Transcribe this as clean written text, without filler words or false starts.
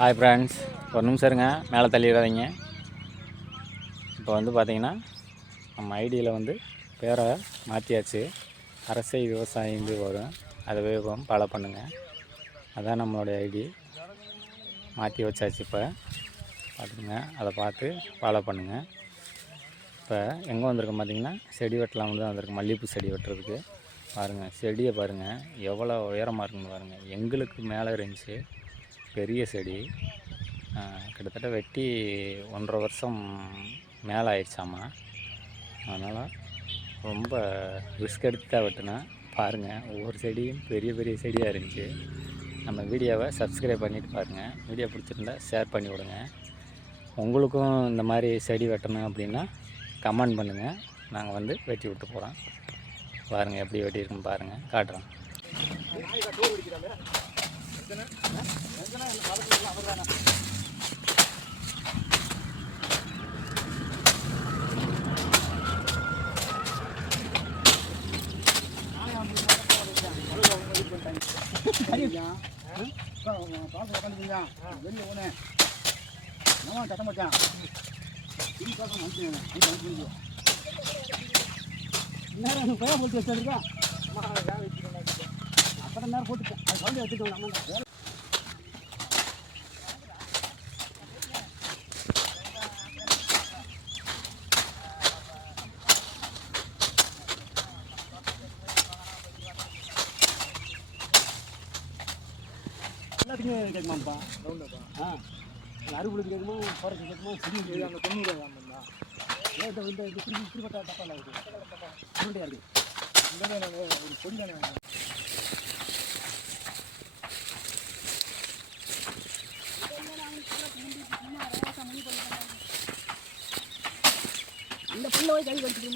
Hi friends, ஒரு நிமிஷம் இருங்க, மேலே தள்ளிடாதீங்க. இப்போ பார்த்திங்கன்னா நம்ம ஐடியில் பேரை மாற்றியாச்சு. அரசை விவசாயிந்து வரும், அதை ஃபாலோ பண்ணுங்கள். அதான் நம்மளுடைய ஐடி மாற்றி வச்சாச்சு. இப்போ பார்த்துக்குங்க, அதை பார்த்து ஃபாலோ பண்ணுங்கள். இப்போ எங்கே வந்திருக்கோம் பார்த்திங்கன்னா, செடி வெட்டலாம்னு தான் வந்திருக்கு. மல்லிகைப்பூ செடி வெட்டுறதுக்கு பாருங்கள். செடியை பாருங்கள் எவ்வளோ உயரமாக இருக்குன்னு பாருங்கள். எங்களுக்கு மேலே இருந்துச்சு பெரிய செடி. கிட்டத்தட்ட வெட்டி 1.5 வருஷம் மேலே ஆயிடுச்சாமா. அதனால் ரொம்ப ரிஸ்க் எடுத்து தான் வெட்டினேன். பாருங்கள், ஒவ்வொரு செடியும் பெரிய பெரிய செடியாக இருந்துச்சு. நம்ம வீடியோவை சப்ஸ்கிரைப் பண்ணிவிட்டு பாருங்கள். வீடியோ பிடிச்சிருந்தா ஷேர் பண்ணி விடுங்க. உங்களுக்கும் இந்த மாதிரி செடி வெட்டணும் அப்படின்னா கமெண்ட் பண்ணுங்கள். நாங்கள் வெட்டி விட்டு போகிறோம். பாருங்கள் எப்படி வெட்டியிருக்குன்னு பாருங்கள், காட்டுறோம். அப்புறம் நேரம் போட்டுட்டேன், அது சவுண்ட் எடுத்துட்டு நம்ம எல்லாத்துக்கும் கேட்குமாப்பா. அறுபது கேட்குமா, போகிறது கேட்குமா, செடி அந்த 90 இப்படிப்பட்ட தப்பாக இருக்குது. உருண்டையாக இருக்குது. ஒரு பொடி தானே இந்த புள்ள கை கழிச்சுட்டு